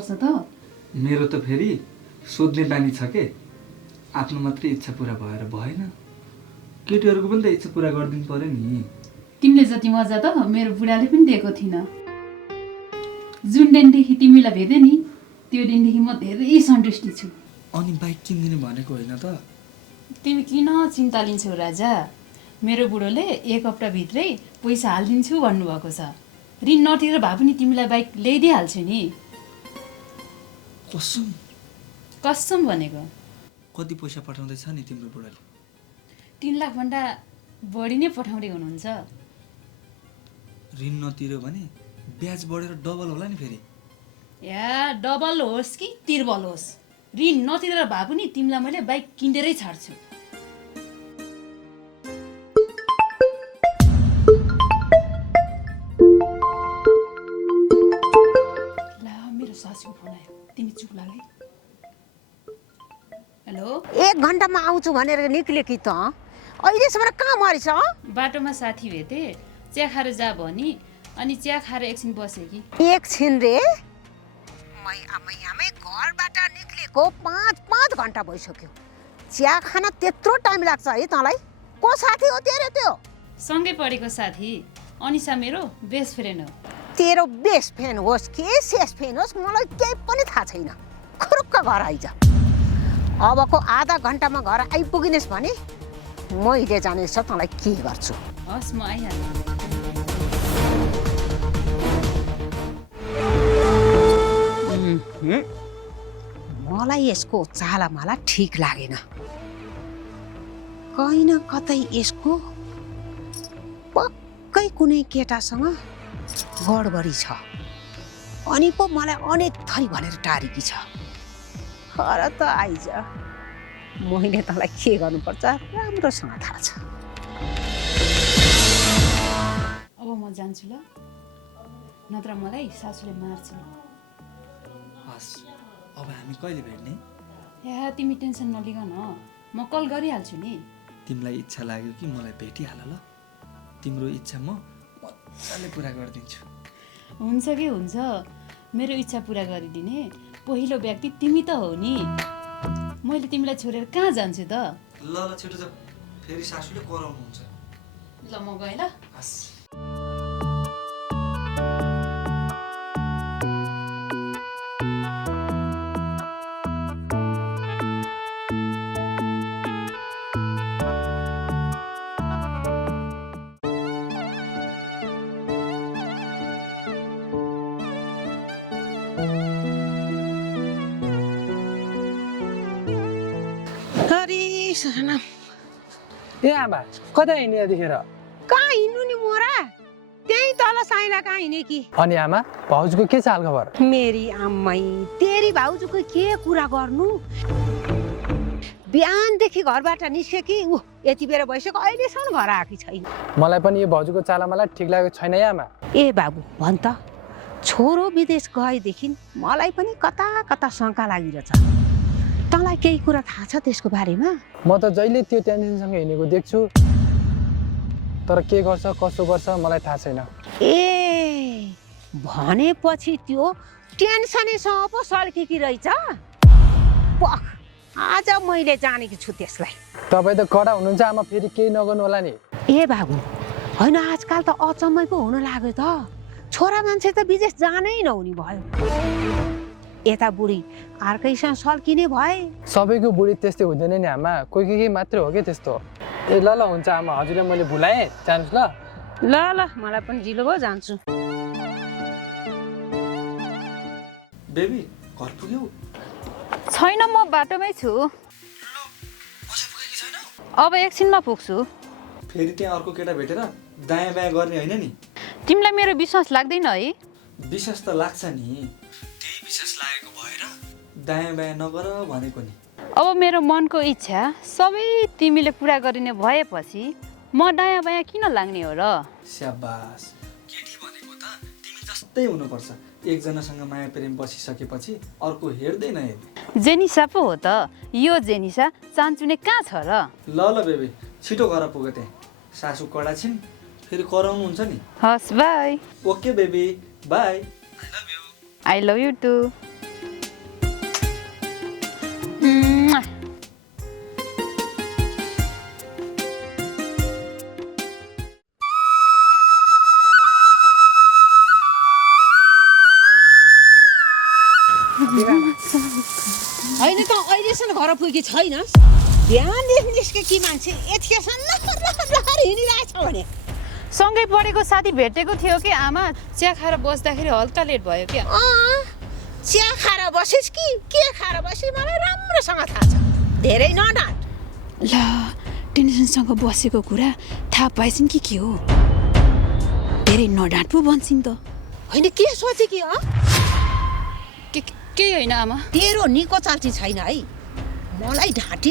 गर्नुपर्छ त? मेरो त फेरि सोध्ने बानी छ के, आफ्नो मात्रै इच्छा पुरा भएर भएन, केटीहरूको पनि त इच्छा पुरा गरिदिनु पर्यो नि। तिमीले जति मजा त मेरो बुढाले पनि दिएको थिइन। जुन दिनदेखि तिमीलाई भेटेँ नि त्यो दिनदेखि म धेरै सन्तुष्टि छु। अनि बाइक किनिदिनु भनेको होइन त? तिमी किन चिन्ता लिन्छौ राजा? मेरो बुढोले 1 हप्ताभित्रै पैसा हालिदिन्छु भन्नुभएको छ। ऋण नतिरेर भए पनि तिमीलाई बाइक ल्याइदिइहाल्छु नि। कसम? कसम भनेको। कति पैसा पठाउँदैछ नि तिम्रो बुढाले? 3 लाखभन्दा बढी नै पठाउँदै हुनुहुन्छ। ऋण नतिर्यो भने ब्याज बढेर डबल होला नि फेरि। या डबल होस् कि तिर्बल होस्, ऋण नतिरेर भए पनि तिमीलाई मैले बाइक किनेरै छाड्छु। ला मेरो सासूको फोन आयो, तिमी चुप लाग है। हेलो, 1 घन्टामा आउँछु भनेर निक्ल्यो कि त अहिलेसम्म कहाँ मरेछ? बाटोमा साथी भेटे, चिया खाएर जा भनी, अनि चिया खाएर एकछिन बसे कि। एकछिन रे, मैयामै घरबाट निक्लेको 5 घन्टा भइसक्यो। चिया खान त्यत्रो टाइम लाग्छ है तँलाई? को साथी हो तेरो त्यो? सँगै पढेको साथी अनिसा मेरो बेस्ट फ्रेन्ड हो। तेरो बेस्ट फ्रेन्ड होस् कि सेस फ्रेन्ड होस् मलाई केही पनि थाहा छैन। खुरुक्क घर आइज। अबको आधा घन्टामा घर आइपुगिनेस् भने मैले जानेछ तँलाई के गर्छु। हस् म आइहाल्छु। मलाई यसको चालामाला ठिक लागेन। कहीँ न कतै यसको पक्कै कुनै केटासँग गडबडी छ। अनि पो मलाई अनेक थरी भनेर टारेकी छ। खर त आइज, मैले तँलाई के गर्नुपर्छ राम्रोसँग थाहा छ। अब म जान्छु ल, नत्र मलाई सासूले मार्छ। हस्, अब हामी कहिले भेट्ने? या तिमी टेन्सन नलिग न, म कल गरिहाल्छु नि। तिमीलाई इच्छा लाग्यो कि मलाई भेटिहाल ल, तिम्रो इच्छा म मजाले पुरा गरिदिन्छु। हुन्छ कि हुन्छ, मेरो इच्छा पुरा गरिदिने पहिलो व्यक्ति तिमी त हो नि। मैले तिमीलाई छोडेर कहाँ जान्छु त? ल ल छिटो जाऊ, फेरि सासूले कराउनुहुन्छ। ल म गएँ ल। हस्। ए आमा कता हिँड्ने यतिखेर? कहाँ हिँड्नु नि मोरा, त्यही तल साइला कहाँ हिँडे कि। अनि आमा भाउजूको के चाल खबर? मेरी आम्मै तेरी भाउजूको के कुरा गर्नु। बिहानदेखि घरबाट निस्के कि ऊ यति बेर भइसक्यो अहिलेसम्म घर आएकी छैन। मलाई पनि यो भाउजूको चाला मलाई ठिक लागेको छैन है आमा। ए बाबु भन् त, छोरो विदेश गएदेखि मलाई पनि कता कता शङ्का लागिरहेछ। तँलाई केही कुरा थाहा छ त्यसको बारेमा? म त जहिले त्यो टेन्सनसँग हिँडेको देख्छु, तर के गर्छ कसो गर्छ मलाई थाहा छैन। ए भनेपछि त्यो टेन्सनैसँग पो सल्केकी रहेछ। आज मैले जानेकी छु त्यसलाई। तपाईँ त कडा हुनुहुन्छ आमा, फेरि केही नगर्नु होला नि। ए बाबु होइन, आजकल त अचम्मै पो हुन लाग्यो त। छोरा मान्छे त विदेश जानै नहुने भयो। यता बुढी अर्कैसँग सल्किने भए। सबैको बुढी त्यस्तै हुँदैन नि आमा, कोही मात्रै हो कि त्यस्तो। ए ल ल हुन्छ आमा, हजुरले मैले भुलाएँ, जानुहोस् ल। ल ल मलाई पनि ढिलो भयो, जान्छु। बेबी घर पुग्यौ? छैन, म बाटोमै छु। अब एकछिनमा पुग्छु। फेरि त्यहाँ अर्को केटा भेटेर दायाँ बायाँ गर्ने होइन नि? तिमीलाई मेरो विश्वास लाग्दैन है? विश्वास त लाग्छ नि, त्यही विश्वास लागेको भएर दायाँ बायाँ नगर भनेको नि। अब मेरो मनको इच्छा सबै तिमीले पुरा गरिने भएपछि म दायाँ बायाँ किन लाग्ने हो र? स्याबास, केटी भनेको त तिमी जस्तै हुनुपर्छ। एकजनासँग माया प्रेम बसिसकेपछि अर्को हेर्दैन हेर्ने। जेनिसा पो हो त, यो जेनिसा चान्चुने कहाँ छ र? ल ल बेबी छिटो घर पुग, त्यहाँ सासू कडा छिन्, फेरि कराउनुहुन्छ नि। हस् bye. Okay baby, bye, I love you. I love you too. होइन त अहिलेसम्म घर पुगेकी छैनस्। बिहान निस्के कि मान्छे यतिखेरसम्म लहर हिँडिरहेछ भने सँगै पढेको साथी भेटेको थियो कि आमा, चिया खाएर बस्दाखेरि हल्का लेट भयो क्या। चिया खाएर बसिस् कि के खाएर बसिस् मलाई राम्रोसँग थाहा छ। धेरै नडाँट। ल टेन्सनसँग बसेको कुरा थाहा पाइसिन् कि के हो? धेरै नडाँट पो भन्छन् त। होइन के सोचे कि केही होइन आमा। तेरो निको चाल्ची छैन है। मलाई ढाँटी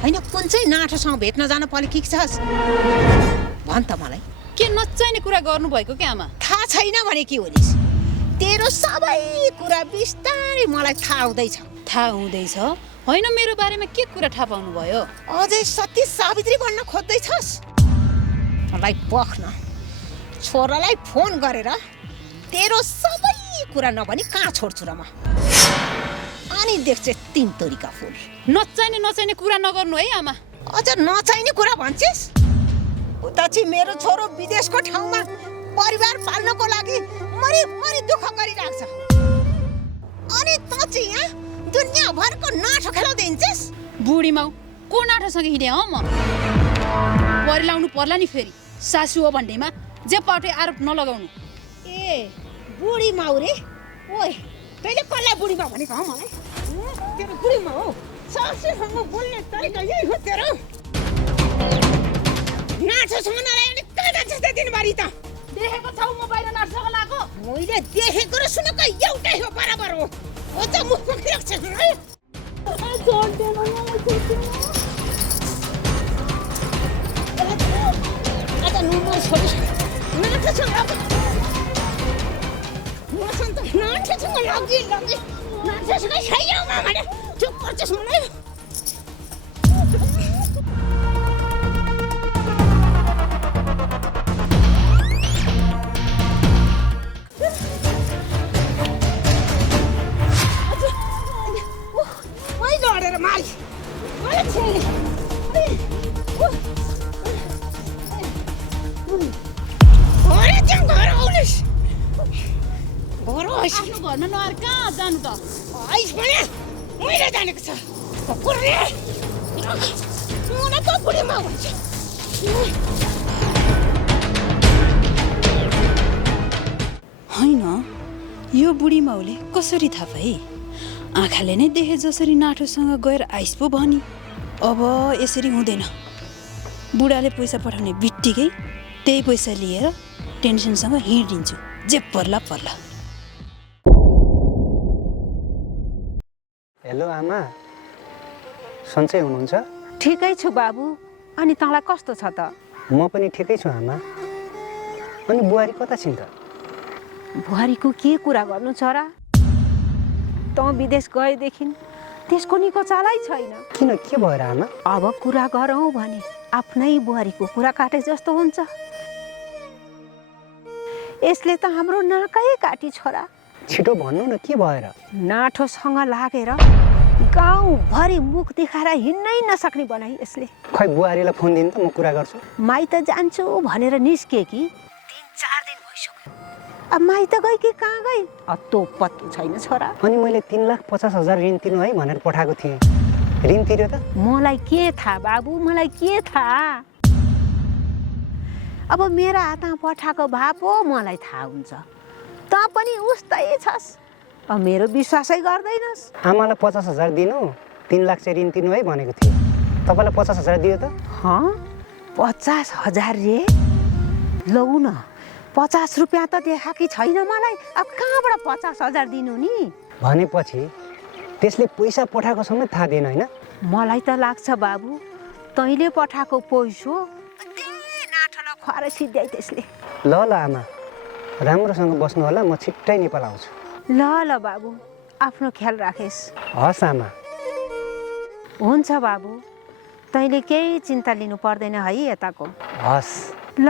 होइन कुन चाहिँ नाठोसँग भेट्न जान पर्यो कि छस् भन् त मलाई। के नचाहिने कुरा गर्नुभएको क्या आमा? थाहा छैन भने के होलिस्? तेरो सबै कुरा बिस्तारै मलाई थाहा हुँदैछ। थाहा हुँदैछ? होइन मेरो बारेमा के कुरा थाहा पाउनु भयो? अझै सती सावित्री बन्न खोज्दैछस्? मलाई पख्न छोरालाई फोन गरेर तेरो सबै कुरा नभनी कहाँ छोड्छु र म? अनि देख्छ 3 तोरीका फुल। नचाहिने कुरा नगर्नु है आमा। अझ नचाहिने कुरा भन्छस्? उता चाहिँ मेरो छोरो विदेशको ठाउँमा परिवार पाल्नको लागि मरी दुःख गरिरहेको छ। अनि त चाहिँ यहाँ दुनियाँभरको नाठो खेलाउँदै हिँड्छस्? बुढी माउ को नाठोसँग हिँडेँ म? परिलाउनु पर्ला नि फेरि। सासु हो भन्नेमा जे पाटे आरोप नलगाउनु। ए बुढी माउ रे? ओइ तैँले कसलाई बुढी माउ भनेको हौ मलाई? तेरो बुढी माउ हो। सासूसँग बोल्ने तरिका यही हो तेरो। नाठोसँग नलायो भने कहाँ जान्छस् त दिनभरि त? देखेको छौ म बाहिर नाठोसँग लाग्यो? मैले देखेको र सुनेको एउटै हो, बराबर हो। हो त मुख पोखिरहेको छ है? आज नुमा छोडिस् नाठोसँग मसँग त नाठोसँग लगी नाठोसँग छैन भने चुप गर्छस् मलाई। आफ्नो घरमा नआएर कहाँ जानु त? आइस भने मैले जानेको छ। पुरै मलाई त बुढी माउ भन्छ। होइन यो बुढी माउले कसरी थाहा पाए? आँखाले नै देखे जसरी नाठोसँग गएर आइस पो भनी। अब यसरी हुँदैन। बुढाले पैसा पठाउने बित्तिकै त्यही पैसा लिएर टेन्सनसँग हिँडिदिन्छु, जे पर्ला पर्ला। हेलो आमा, सन्चै हुनुहुन्छ? ठिकै छु बाबु। अनि तँलाई कस्तो छ त? म पनि ठिकै छु आमा। अनि बुहारी कता छिन् त? बुहारीको के कुरा गर्नु छ र? तँ विदेश गएदेखि त्यसको निको चालै छैन। किन के भएर आमा? अब कुरा गरौँ भने आफ्नै बुहारीको कुरा काटे जस्तो हुन्छ। यसले त हाम्रो नाकै काटी छोरा। छिटो भन्नु न के भएर? नाठोसँग लागेर गाउँभरि मुख देखाएर हिँड्नै नसक्ने बनाइ यसले। खै बुहारीलाई फोन दिनु त म कुरा गर्छु। माइत जान्छु भनेर निस्के कि 3-4 दिन भइसक्यो। अब माइत गई कि कहाँ गई अत्तो पत्तो छैन छोरा। अनि मैले 3,50,000 ऋण तिर्नु है भनेर पठाएको थिएँ। ऋण तिर्यो त? मलाई के थाहा बाबु, मलाई के थाहा? अब मेरा हातमा पठाएको भए पो मलाई थाहा हुन्छ। त पनि उस्तै छस्। अब मेरो विश्वासै गर्दैनस्। आमालाई 50,000 दिनु, 3 लाख चाहिँ ऋण तिर्नु है भनेको थिएँ। तपाईँलाई 50,000 दियो त? 50,000 रे? लौ न 50 रुपियाँ त देखाएकी छैन मलाई। अब कहाँबाट 50,000 दिनु नि? भनेपछि त्यसले पैसा पठाएको समेत थाहा दिएन होइन? मलाई त लाग्छ बाबु तैँले पठाएको पैसो नाठोलाई खुवाएर सिद्ध्याइ त्यसले। ल आमा, राम्रोसँग बस्नु होला, म छिट्टै नेपाल आउँछु। ल बाबु, आफ्नो ख्याल राखेस्। हस् आमा। हुन्छ बाबु, तैँले केही चिन्ता लिनु पर्दैन है यताको। हस्। ल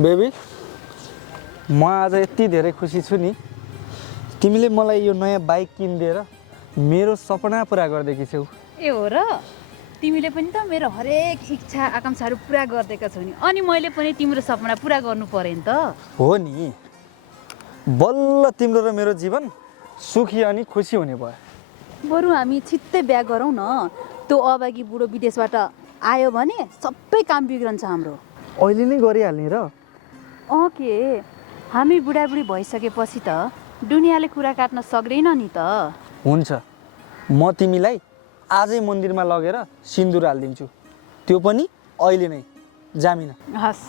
बेबी म आज यति धेरै खुसी छु नि तिमीले मलाई यो नयाँ बाइक किनिदिएर मेरो सपना पुरा गरिदिएकी छौ ए हो र तिमीले पनि त मेरो हरेक इच्छा आकाङ्क्षाहरू पुरा गरिदिएका छौ नि अनि मैले पनि तिम्रो सपना पुरा गर्नु पर्यो नि त हो नि बल्ल तिम्रो र मेरो जीवन सुखी अनि खुसी हुने भयो बरु हामी छिट्टै बिहा गरौँ न त्यो अभागी बुढो विदेशबाट आयो भने सबै काम बिग्रन्छ हाम्रो अहिले नै गरिहाल्ने र के हामी बुढाबुढी भइसकेपछि त दुनियाँले कुरा काट्न सक्दैन नि त हुन्छ म तिमीलाई आजै मन्दिरमा लगेर सिन्दुर हालिदिन्छु त्यो पनि अहिले नै जामिन हस्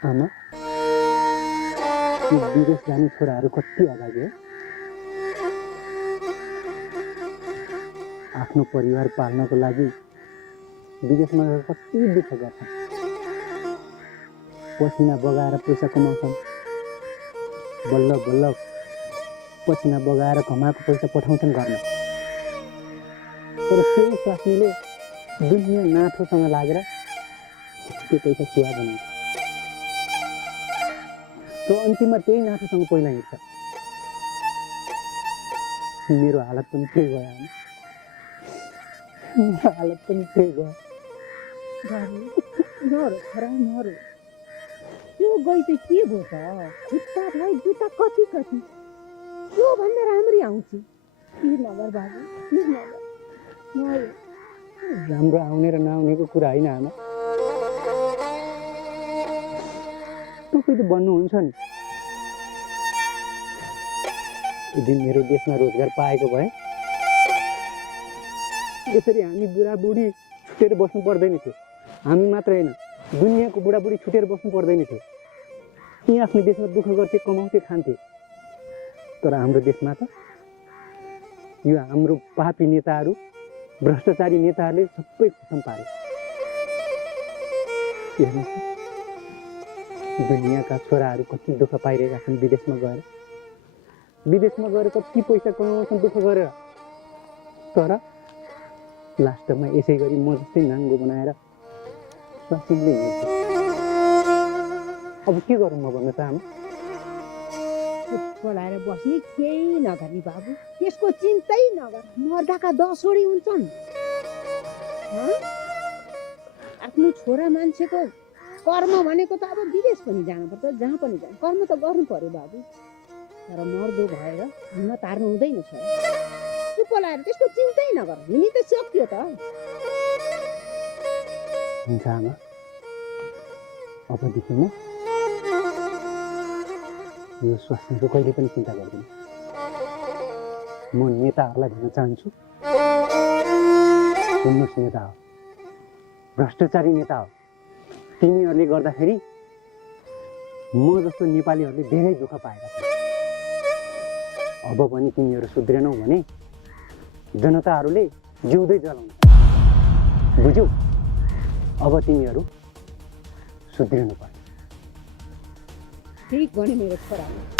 आमा यो विदेश जाने छोराहरू कति अगाडि हो आफ्नो परिवार पाल्नको लागि विदेशमा गएर कति दुःख गर्छन् पसिना बगाएर पैसा कमाउँछन् बल्ल बल्ल पसिना बगाएर कमाएको पैसा पठाउँछन् घरमा तर त्यही स्वास्नीले दुनियाँ नाथोसँग लागेर त्यो पैसा सुवा बनाउँछ तो अन्तिममा त्यही नाथोसँग पहिला हिँड्छ मेरो हालत पनि त्यही भयो आमा मेरो हालत पनि त्यही भयो नरो छोरा नरो त्यो गई त के भयो त खुट्टालाई जुत्ता कति कति त्यो भन्दा राम्ररी आउँछ पिर नगर बाबु पिर नगर राम्रो आउने र नआउनेको कुरा होइन आमा तपाईँ त भन्नुहुन्छ नि यदि मेरो देशमा रोजगार पाएको भए यसरी हामी बुढाबुढी छुटेर बस्नु पर्दैन थियो हामी मात्र होइन दुनियाँको बुढाबुढी छुटेर बस्नु पर्दैन थियो यी आफ्नो देशमा दुःख गर्थे कमाउँथे खान्थे तर हाम्रो देशमा त यो हाम्रो पापी नेताहरू भ्रष्टाचारी नेताहरूले सबै खतम पारे हेर्नुहोस् दुनियाँका छोराहरू कति दुःख पाइरहेका छन् विदेशमा गएर कति पैसा कमाउँछन् दुःख गरेर तर लास्टमा यसै गरी म जस्तै नाङ्गो बनाएर स्वास्नीले हिँड्छ अब के गरौँ म भन्नु त आमा बोलाएर बस्ने केही नगर्ने बाबु त्यसको चिन्तै नगर मर्दाका 10 वडी हुन्छन् आफ्नो छोरा मान्छेको कर्म भनेको त अब विदेश पनि जानुपर्छ जहाँ पनि जानु कर्म त गर्नु पर्यो बाबु तर मर्दो भएर हिँड्न तार्नु हुँदैन छ चुप लाएर त्यसको चिन्तै नगर हिँड्ने त सक्यो त हुन्छ आमा अबदेखि म यो स्वास्थ्यको कहिले पनि चिन्ता गर्दिनँ म नेताहरूलाई भन्न चाहन्छु सुन्नुहोस् नेता हो भ्रष्टाचारी नेता हो तिमीहरूले गर्दाखेरि म जस्तो नेपालीहरूले धेरै दुःख पाएका छन् अब पनि तिमीहरू सुध्रेनौ भने जनताहरूले जिउँदै जलाउँछ बुझ्यौ अब तिमीहरू सुध्रिनु पर्छ ठीक भने मेरो छोराले